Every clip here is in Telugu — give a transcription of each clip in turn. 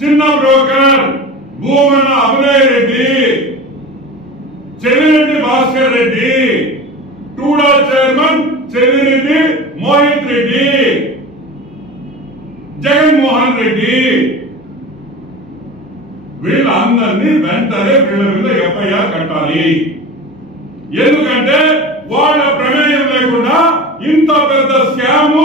చిన్న బ్రోకర్ భూమన అభినయ్ రెడ్డి, చెవిరెడ్డి భాస్కర్ రెడ్డి, టూడా చైర్మన్ చెవిరెడ్డి మోహిత్ రెడ్డి, జగన్మోహన్ రెడ్డి, వీళ్ళందరినీ వెంటనే వీళ్ళ మీద ఎఫ్ఐఆర్ కట్టాలి. ఎందుకంటే వాళ్ళ ప్రమేయం లేకుండా ఇంత పెద్ద స్కామ్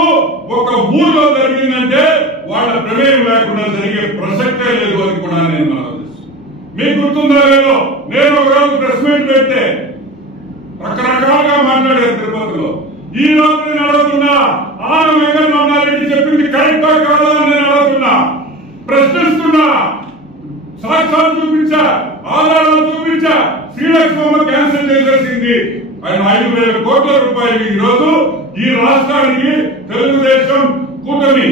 ఒక ఊర్లో జరిగిందంటే వాళ్ళ ప్రమేయం లేకుండా జరిగే ప్రసక్తే లేదు అని కూడా నేను మనవిస్తున్నాను. మీకు గుర్తుందో లేదో, నేను ఒకరోజు ప్రెస్ మీట్ పెడితే రకరకాలుగా మాట్లాడారు తిరుపతిలో. ఈ రోజు నేను అడుగుతున్నా, ఆన వెంకటరమణారెడ్డి చెప్పింది కరెక్టా కాదా అని నేను అడుగుతున్నా, ప్రశ్నిస్తున్నా. సాక్ష్యాలు చూపించా, ఆధారాలు చూపించా. శ్రీలక్ష్మమ్మ క్యాన్సిల్ చేసేసింది. ఆయన 5,000 కోట్ల రూపాయలు ఈ రోజు ఈ రాష్ట్రానికి తెలుగుదేశం కూటమి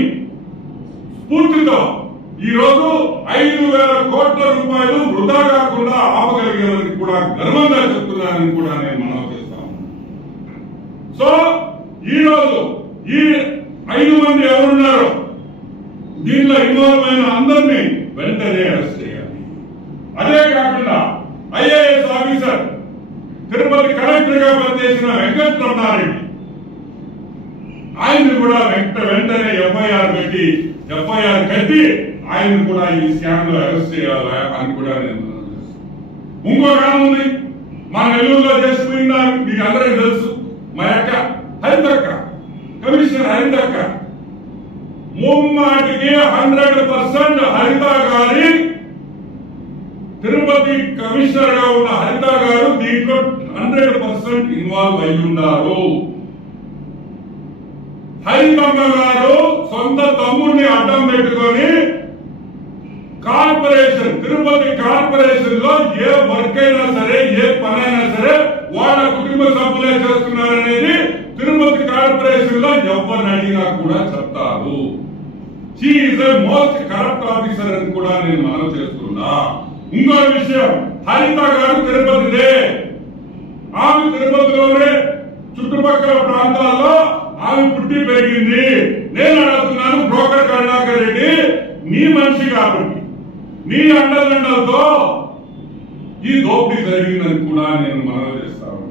స్ఫూర్తితో ఈ రోజు 5,000 కోట్ల రూపాయలు వృధా కాకుండా ఆపగలిగేదని కూడా గర్వంగా చెప్తున్నానని కూడా నేను మనవి చేస్తాను. సో ఈ రోజు ఈ 5 మంది ఎవరున్నారు దీంట్లో ఇన్వాల్వ్ అయిన అందరినీ వెంటనే అరెస్ట్ చేయాలి. అదే కాకుండా ఐఏఎస్ ఆఫీసర్ తిరుపతి కలెక్టర్ గా పనిచేసిన వెంకటరమణారెడ్డి, ఆయన్ని కూడా వెంటనే ఎఫ్ఐఆర్ కట్టి ఆయన కూడా ఈ స్కామ్ లో అరెస్ట్ చేయాలి అని కూడా నేను ఇంకొక ఉంది. మా నెల్లూరులో చేసిపోయిందా మీకు అందరికీ తెలుసు. మా యొక్క హరితక్క, కమిషనర్ హరితక్క ముమ్మాటికి 100% హరిత గారి, తిరుపతి కమిషనర్ గా ఉన్న హరిత గారు దీంట్లో 100% ఇన్వాల్వ్ అయి ఉన్నారు. హరితమ్మ గారు సొంత తమ్ముడిని అడ్డం పెట్టుకొని కార్పొరేషన్, తిరుపతి కార్పొరేషన్ లో ఏ వర్క్ అయినా సరే, ఏ పని అయినా సరే వాళ్ళ కుటుంబ సభ్యులే చేస్తున్నారనేది తిరుపతి కార్పొరేషన్ లో ఎవరిని అడిగినా కూడా చెప్తారు. She is a most corrupt officer అని కూడా నేను మనవి చేస్తున్నా. ఇంకో విషయం, హరిత గారు తిరుపతిదే. ఆమె తిరుపతిలోనే చుట్టుపక్కల ప్రాంతాల్లో ఆమె పుట్టి పెరిగింది. నేను అడుగుతున్నాను, బ్రోకర్ కరుణాకర్ రెడ్డి నీ మనిషి కాబట్టి నీ అండదండలతో ఈ దోపిడీ జరిగిందని కూడా నేను మనవి చేస్తాను.